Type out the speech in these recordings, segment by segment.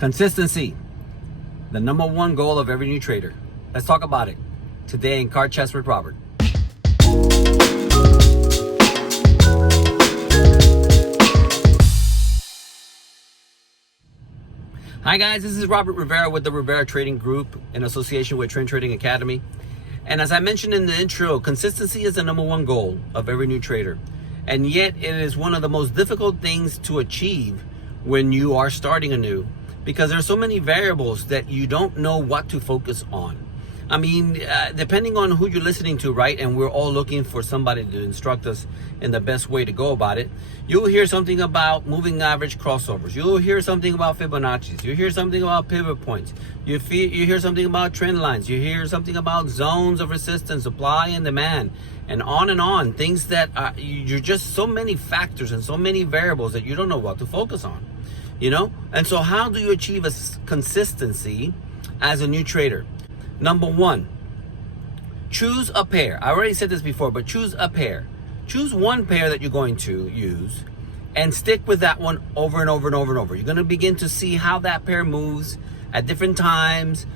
Consistency, the number one goal of every new trader. Let's talk about it today in Card Chess with Robert. Hi guys, this is Robert Rivera with the Rivera Trading Group in association with Trend Trading Academy. And as I mentioned in the intro, consistency is the number one goal of every new trader. And yet it is one of the most difficult things to achieve when you are starting anew, because there's so many variables that you don't know what to focus on. I mean, depending on who you're listening to, right? And we're all looking for somebody to instruct us in the best way to go about it. You'll hear something about moving average crossovers. You'll hear something about Fibonacci's. You hear something about pivot points. You hear something about trend lines. You hear something about zones of resistance, supply and demand, and on. Things that you're just so many factors and so many variables that you don't know what to focus on, you know? And so how do you achieve a consistency as a new trader? Number one, choose a pair. I already said this before, but choose a pair. Choose one pair that you're going to use and stick with that one over and over and over and over. You're going to begin to see how that pair moves at different times,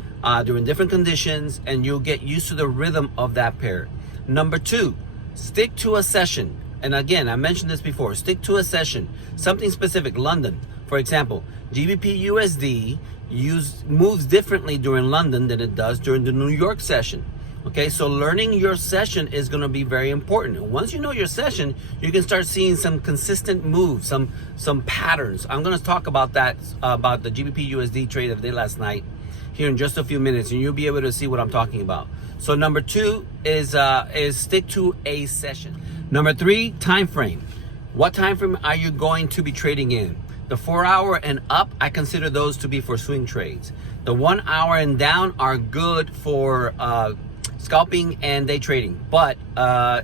during different conditions, and you'll get used to the rhythm of that pair. Number two, stick to a session. And again, I mentioned this before, stick to a session, something specific. London, for example, GBP USD moves differently during London than it does during the New York session. Okay, so learning your session is going to be very important. And once you know your session, you can start seeing some consistent moves, some patterns. I'm going to talk about that, about the GBP USD trade of the day last night here in just a few minutes, and you'll be able to see what I'm talking about. So number two is stick to a session. Number three, time frame. What time frame are you going to be trading in? The 4 hour and up, I consider those to be for swing trades. The 1 hour and down are good for scalping and day trading. But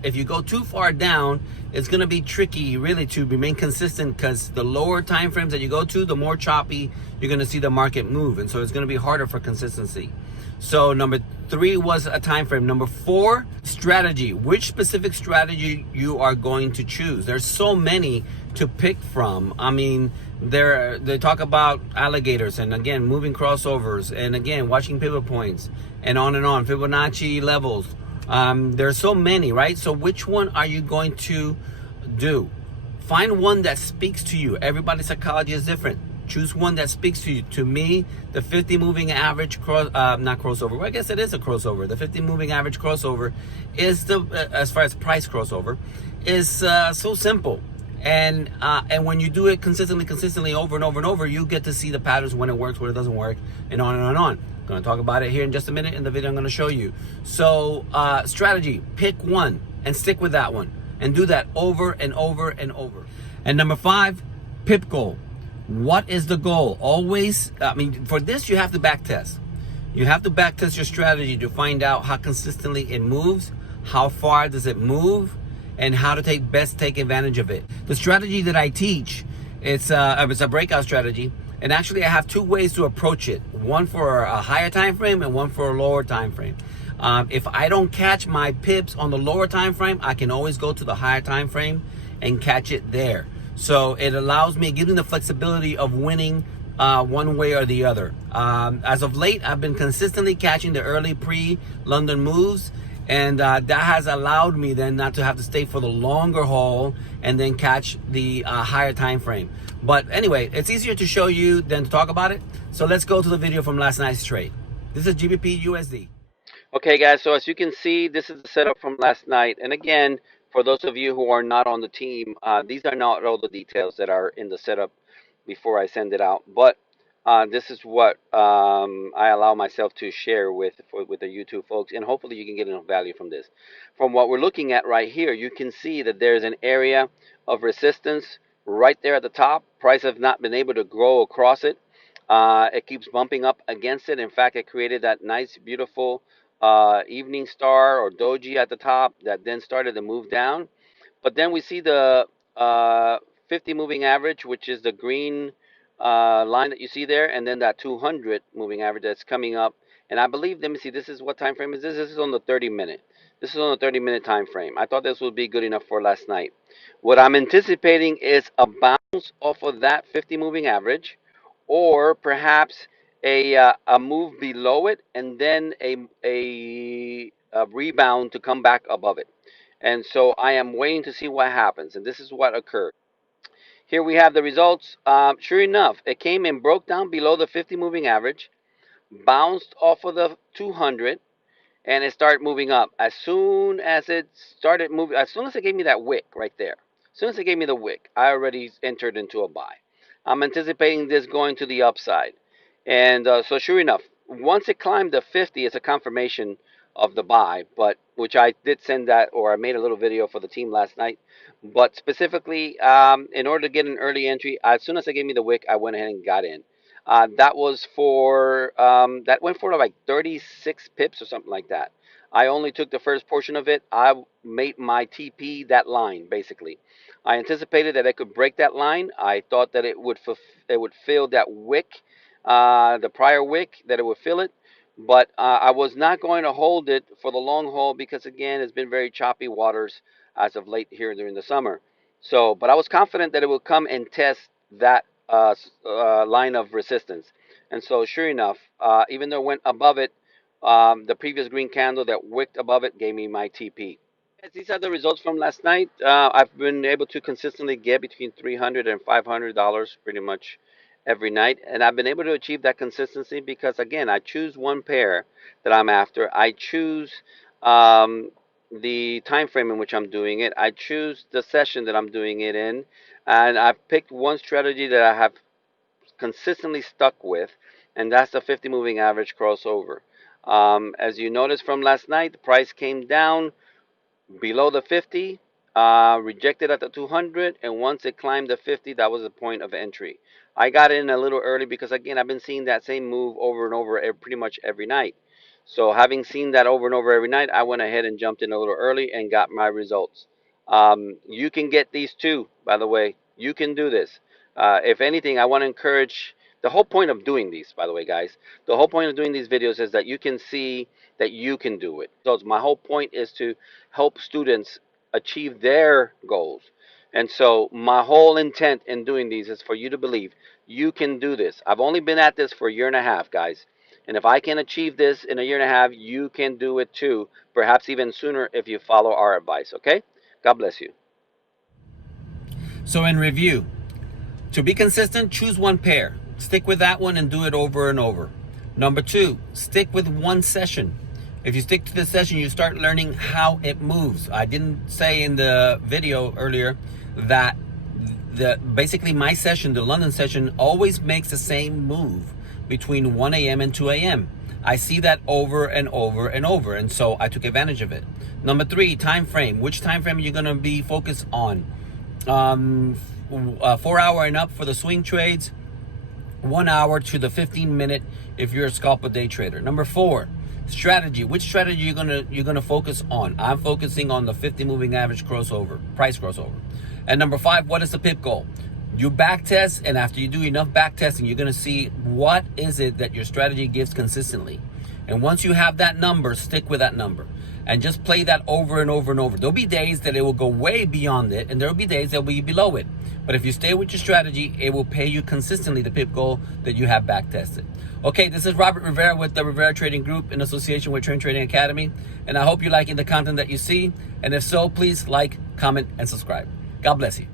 if you go too far down, it's going to be tricky really to remain consistent, because the lower time frames that you go to, the more choppy you're going to see the market move. And so it's going to be harder for consistency. So number three was a time frame. Number four, strategy. Which specific strategy you are going to choose? There's so many to pick from. I mean, they talk about alligators, and again, moving crossovers, and again, watching pivot points, and on, Fibonacci levels. There's so many, right? So which one are you going to do? Find one that speaks to you. Everybody's psychology is different. Choose one that speaks to you. To me, the 50 moving average not crossover. Well, I guess it is a crossover. The 50 moving average crossover is as far as price crossover, is so simple. And when you do it consistently over and over, you get to see the patterns, when it works, when it doesn't work, and on. I'm going to talk about it here in just a minute in the video I'm going to show you. So strategy, pick one and stick with that one, and do that over and over and over. And number five, pip goal. What is the goal? Always, I mean, for this, you have to back test. You have to back test your strategy to find out how consistently it moves, how far does it move, and how to best take advantage of it. The strategy that I teach, it's a breakout strategy. And actually, I have two ways to approach it. One for a higher time frame and one for a lower time frame. If I don't catch my pips on the lower time frame, I can always go to the higher time frame and catch it there. So it allows me, gives me the flexibility of winning one way or the other. As of late, I've been consistently catching the early pre-London moves, and that has allowed me then not to have to stay for the longer haul and then catch the higher time frame. But anyway, it's easier to show you than to talk about it. So let's go to the video from last night's trade. This is GBP USD. Okay, guys, so as you can see, this is the setup from last night. And again, for those of you who are not on the team, these are not all the details that are in the setup before I send it out. But this is what I allow myself to share with the YouTube folks, and hopefully you can get enough value from this. From what we're looking at right here, you can see that there's an area of resistance right there at the top. Price has not been able to grow across it. It keeps bumping up against it. In fact, it created that nice, beautiful evening star or doji at the top that then started to move down. But then we see the 50 moving average, which is the green line that you see there, and then that 200 moving average that's coming up. And I believe, let me see, this is what time frame is this? This is on the 30-minute. This is on the 30-minute time frame. I thought this would be good enough for last night. What I'm anticipating is a bounce off of that 50 moving average, or perhaps a move below it and then a rebound to come back above it. And so I am waiting to see what happens. And this is what occurred. Here we have the results. Sure enough, it came and broke down below the 50 moving average, bounced off of the 200, and it started moving up. As soon as it started moving, as soon as it gave me that wick right there, as soon as it gave me the wick, I already entered into a buy. I'm anticipating this going to the upside. And so sure enough, once it climbed the 50, it's a confirmation of the buy, but which I did send that, or I made a little video for the team last night. But specifically, in order to get an early entry, as soon as they gave me the wick, I went ahead and got in. That was for that went for like 36 pips or something like that. I only took the first portion of it. I made my TP that line basically. I anticipated that I could break that line. I thought that it would fill that wick, the prior wick, that it would fill it. But I was not going to hold it for the long haul because again, it's been very choppy waters as of late here during the summer. So, but I was confident that it would come and test that line of resistance. And so, sure enough, even though it went above it, the previous green candle that wicked above it gave me my TP. Yes, these are the results from last night. I've been able to consistently get between $300 and $500 pretty much every night, and I've been able to achieve that consistency because again, I choose one pair that I'm after. I choose um, the time frame in which I'm doing it. I choose the session that I'm doing it in, and I've picked one strategy that I have consistently stuck with, and that's the 50 moving average crossover. As you noticed from last night, the price came down below the 50, rejected at the 200, and once it climbed the 50, that was the point of entry. I got in a little early because again, I've been seeing that same move over and over pretty much every night. So having seen that over and over every night, I went ahead and jumped in a little early and got my results. You can get these too, by the way. You can do this. If anything, I want to encourage the whole point of doing these, by the way, guys. The whole point of doing these videos is that you can see that you can do it. So my whole point is to help students achieve their goals. And so my whole intent in doing these is for you to believe you can do this. I've only been at this for a year and a half, guys. And if I can achieve this in a year and a half, you can do it too, perhaps even sooner if you follow our advice, okay? God bless you. So in review, to be consistent, choose one pair. Stick with that one and do it over and over. Number two, stick with one session. If you stick to the session, you start learning how it moves. I didn't say in the video earlier that basically my session, the London session, always makes the same move between 1 a.m. and 2 a.m. I see that over and over and over, and so I took advantage of it. Number three, time frame. Which time frame are you going to be focused on? 4 hour and up for the swing trades, 1 hour to the 15-minute if you're a scalper day trader. Number four, strategy. Which strategy you're gonna focus on? I'm focusing on the 50 moving average crossover, price crossover. And number five, what is the pip goal? You back test, and after you do enough back testing, you're gonna see what is it that your strategy gives consistently. And once you have that number, stick with that number. And just play that over and over and over. There'll be days that it will go way beyond it, and there'll be days that will be below it. But if you stay with your strategy, it will pay you consistently the pip goal that you have back tested. Okay, this is Robert Rivera with the Rivera Trading Group in association with Trend Trading Academy. And I hope you're liking the content that you see. And if so, please like, comment, and subscribe. God bless you.